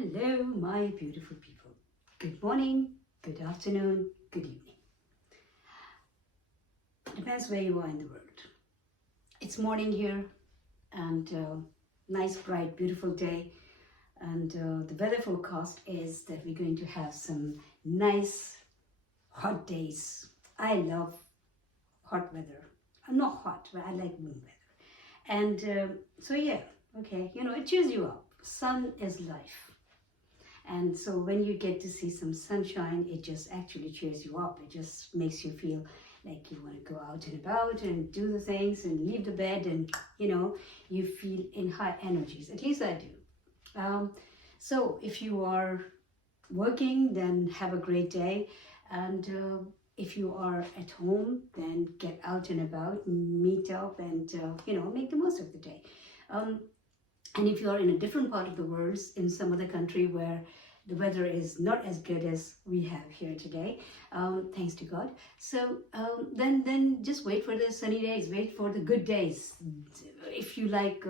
Hello, my beautiful people. Good morning, good afternoon, good evening. Depends where you are in the world. It's morning here and nice, bright, beautiful day. And the weather forecast is that we're going to have some nice hot days. I love hot weather. I'm not hot, but I like warm weather. And so yeah, okay, it cheers you up. Sun is life. And so when you get to see some sunshine, it just actually cheers you up. It just makes you feel like you want to go out and about and do the things and leave the bed and, you feel in high energies. At least I do. So if you are working, then have a great day. And if you are at home, then get out and about, meet up and, make the most of the day. And if you are in a different part of the world, in some other country where the weather is not as good as we have here today, thanks to God. So then just wait for the sunny days, wait for the good days. If you like,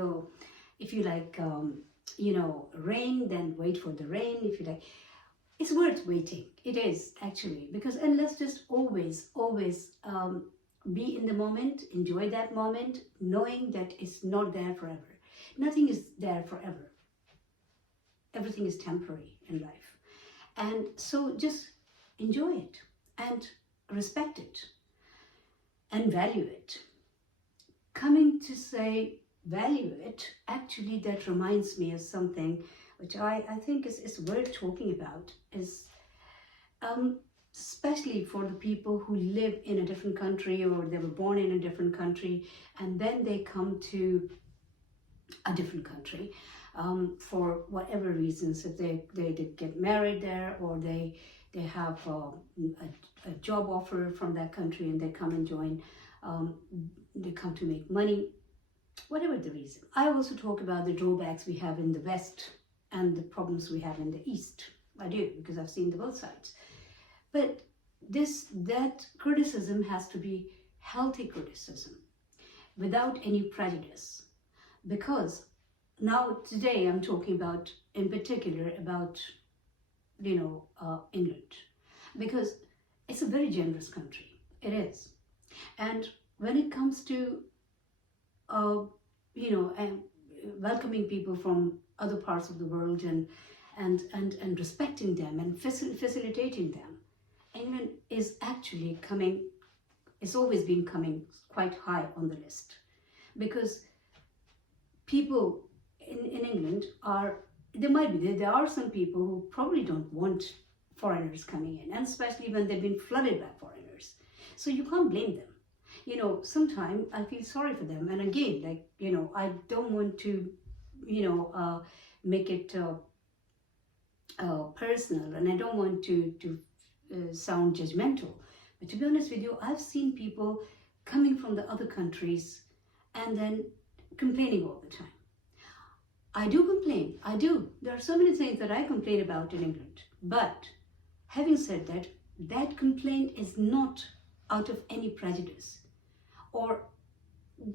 rain, then wait for the rain. If you like, it's worth waiting. It is actually, because and let's just always be in the moment, enjoy that moment, knowing that it's not there forever. Nothing is there forever. Everything is temporary in life. And so just enjoy it and respect it and value it. Coming to say value it, actually that reminds me of something which I think is worth talking about, is especially for the people who live in a different country or they were born in a different country and then they come to a different country for whatever reasons, if they get married there or they have a job offer from that country and they come and join, they come to make money, whatever the reason. I also talk about the drawbacks we have in the West and the problems we have in the East. I do, because I've seen the both sides. But that criticism has to be healthy criticism without any prejudice. Because now today I'm talking about, in particular, about, England. Because it's a very generous country. It is. And when it comes to, welcoming people from other parts of the world and respecting them and facilitating them, England is actually it's always been coming quite high on the list. Because people in England there are some people who probably don't want foreigners coming in, and especially when they've been flooded by foreigners. So you can't blame them. Sometimes I feel sorry for them. And again, I don't want to, make it personal, and I don't want to sound judgmental. But to be honest with you, I've seen people coming from the other countries and then complaining all the time. I do complain. I do. There are so many things that I complain about in England. But having said that, that complaint is not out of any prejudice or,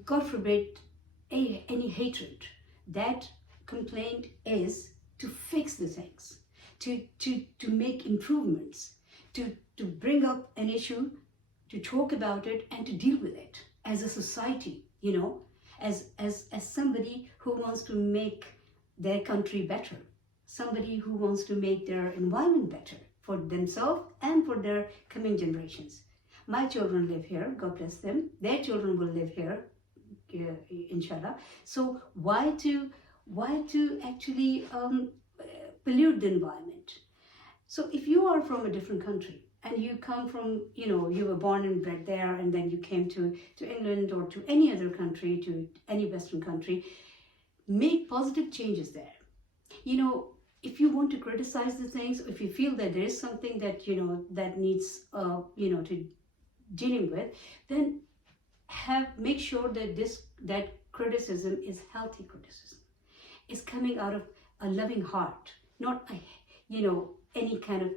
God forbid, any hatred. That complaint is to fix the things, to make improvements, to bring up an issue, to talk about it and to deal with it as a society, as somebody who wants to make their country better, somebody who wants to make their environment better for themselves and for their coming generations. My children live here, God bless them. Their children will live here, inshallah. So why to actually pollute the environment? So if you are from a different country and you come from, you were born and bred there, and then you came to England or to any other country, to any Western country, make positive changes there. If you want to criticize the things, if you feel that there is something that, that needs, to dealing with, then make sure that criticism is healthy criticism. It's coming out of a loving heart, not, any kind of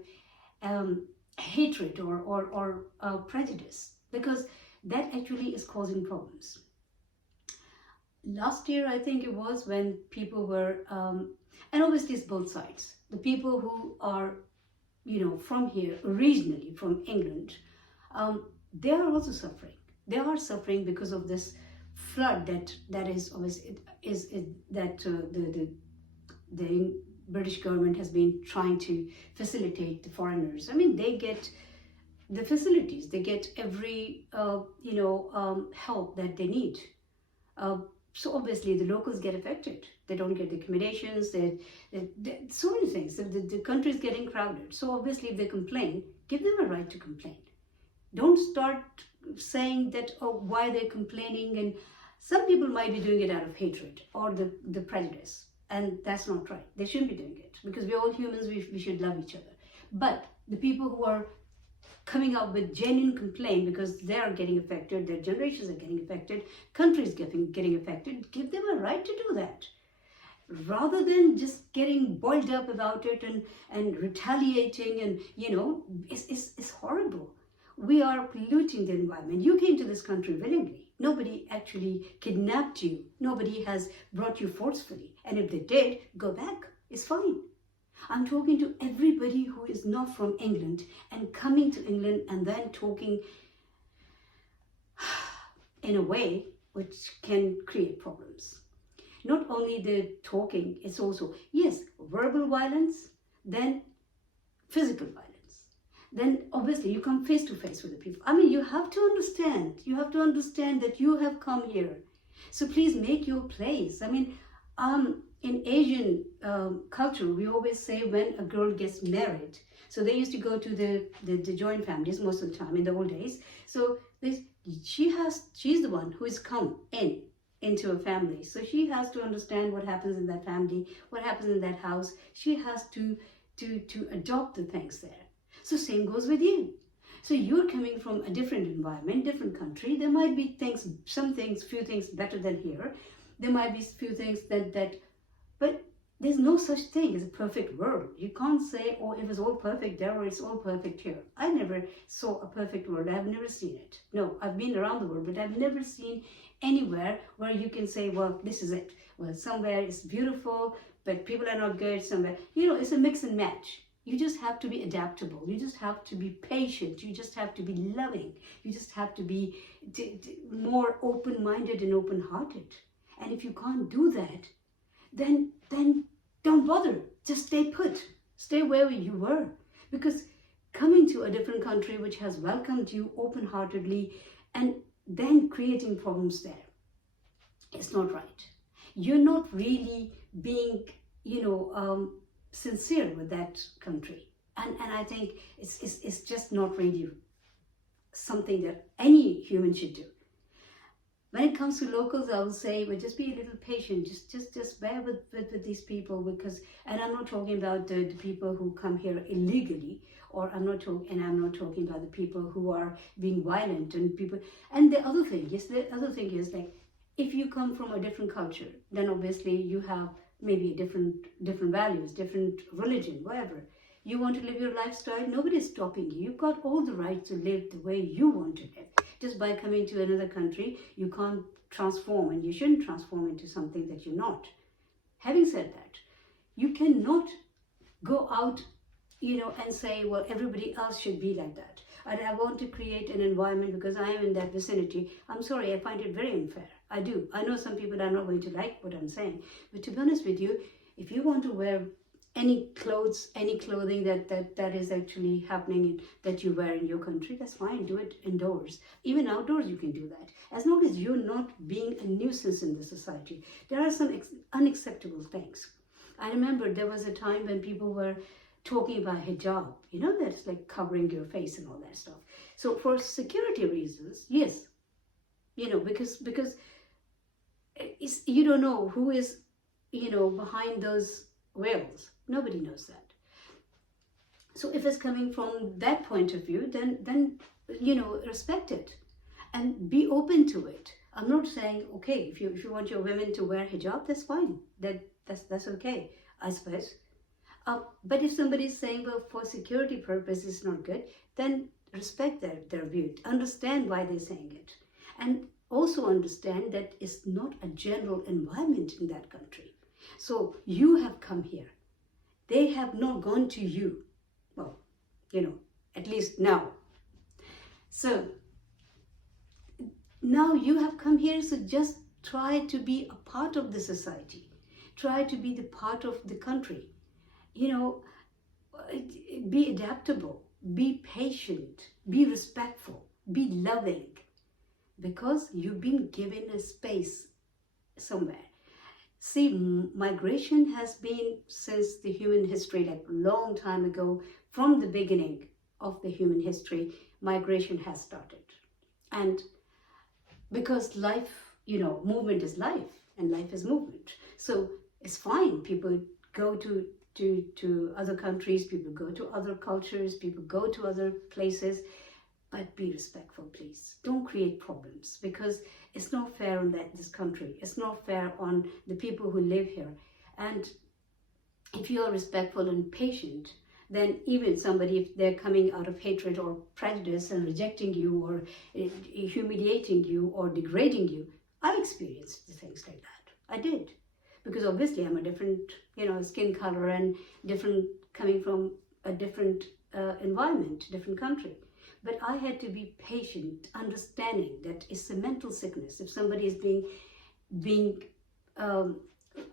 hatred or prejudice, because that actually is causing problems. last year, I think it was, when people were, and obviously it's both sides. The people who are, from here, originally from England, they are also suffering. They are suffering because of this flood that is obviously that the British government has been trying to facilitate the foreigners. I mean, they get the facilities, they get every help that they need. So obviously the locals get affected. They don't get the accommodations. So many things. The country is getting crowded. So obviously if they complain, give them a right to complain. Don't start saying that, oh, why they're complaining. And some people might be doing it out of hatred or the prejudice. And that's not right. They shouldn't be doing it, because we're all humans. We should love each other. But the people who are coming up with genuine complaint because they are getting affected, their generations are getting affected, countries getting affected, give them a right to do that. Rather than just getting boiled up about it and retaliating, and it's horrible. We are polluting the environment. You came to this country willingly. Nobody actually kidnapped you. Nobody has brought you forcefully. And if they did, go back. It's fine. I'm talking to everybody who is not from England and coming to England and then talking in a way which can create problems. Not only the talking, it's also, yes, verbal violence, then physical violence. Then obviously you come face to face with the people. I mean, you have to understand that you have come here. So please make your place. I mean, in Asian culture, we always say when a girl gets married, so they used to go to the joint families most of the time in the old days. So she's the one who has come into a family. So she has to understand what happens in that family, what happens in that house. She has to adopt the things there. So same goes with you. So you're coming from a different environment, different country. There might be few things better than here. There might be few things but there's no such thing as a perfect world. You can't say, oh, it was all perfect there or it's all perfect here. I never saw a perfect world. I've never seen it. No, I've been around the world, but I've never seen anywhere where you can say, well, this is it. Well, somewhere it's beautiful, but people are not good. Somewhere, it's a mix and match. You just have to be adaptable. You just have to be patient. You just have to be loving. You just have to be more open-minded and open-hearted. And if you can't do that, then don't bother. Just stay put. Stay where you were. Because coming to a different country which has welcomed you open-heartedly and then creating problems there, it's not right. You're not really being, sincere with that country. And I think it's just not really something that any human should do. When it comes to locals, I would say, well, just be a little patient. Just bear with these people, because, and I'm not talking about the people who come here illegally, or I'm not talking about the people who are being violent and people. And the other thing is, like, if you come from a different culture, then obviously you have maybe different values, different religion, whatever. You want to live your lifestyle, nobody's stopping you. You've got all the right to live the way you want to live. Just by coming to another country, you can't transform, and you shouldn't transform into something that you're not. Having said that, you cannot go out, and say, well, everybody else should be like that. And I want to create an environment because I am in that vicinity. I'm sorry, I find it very unfair. I do. I know some people are not going to like what I'm saying. But to be honest with you, if you want to wear any clothing that is actually happening, that you wear in your country, that's fine. Do it indoors. Even outdoors you can do that, as long as you're not being a nuisance in the society. There are some unacceptable things. I remember there was a time when people were talking about hijab, that's like covering your face and all that stuff. So for security reasons, yes, because you don't know who is behind those veils. Nobody knows that. So if it's coming from that point of view, then respect it and be open to it. I'm not saying, okay, if you want your women to wear hijab, that's fine. That's okay, I suppose. But if somebody's saying, well, for security purposes it's not good, then respect their view. Understand why they're saying it. And also understand that it's not a general environment in that country. So you have come here. They have not gone to you. Well, at least now. So now you have come here, so just try to be a part of the society. Try to be the part of the country. Be adaptable, be patient, be respectful, be loving, because you've been given a space somewhere. See, migration has been since the human history, like long time ago, from the beginning of the human history, migration has started. And because life, movement is life and life is movement. So it's fine. People go to other countries, people go to other cultures, people go to other places, but be respectful, please. Don't create problems, because it's not fair on this country. It's not fair on the people who live here. And if you are respectful and patient, then even somebody, if they're coming out of hatred or prejudice and rejecting you or humiliating you or degrading you, I experienced things like that. I did. Because obviously I'm a different, skin color and different, coming from a different environment, different country. But I had to be patient, understanding that it's a mental sickness. If somebody is being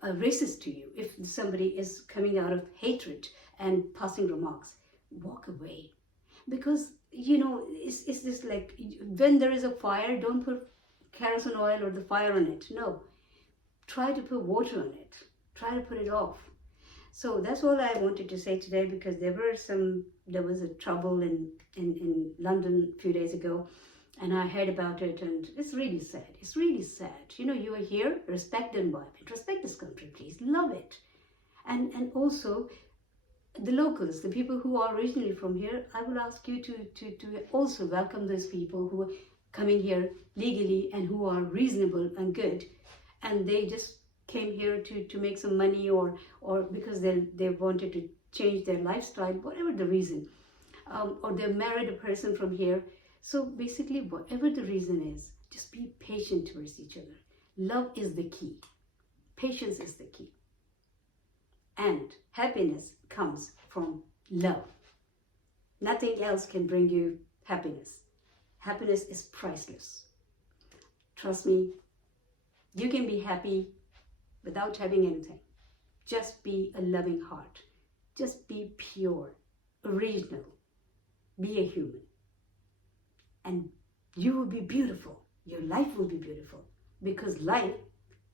racist to you, if somebody is coming out of hatred and passing remarks, walk away. Because, it's just like, when there is a fire, don't put kerosene oil or the fire on it. No. Try to put water on it. Try to put it off. So that's all I wanted to say today, because there was a trouble in London a few days ago, and I heard about it, and it's really sad. It's really sad. You are here, respect the environment, respect this country, please, love it. And also the locals, the people who are originally from here, I will ask you to also welcome those people who are coming here legally and who are reasonable and good, and they just came here to make some money or because they wanted to change their lifestyle, whatever the reason, or they married a person from here. So basically, whatever the reason is, just be patient towards each other. Love is the key. Patience is the key. And happiness comes from love. Nothing else can bring you happiness. Happiness is priceless. Trust me, you can be happy without having anything. Just be a loving heart. Just be pure, original. Be a human. And you will be beautiful. Your life will be beautiful, because life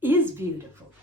is beautiful.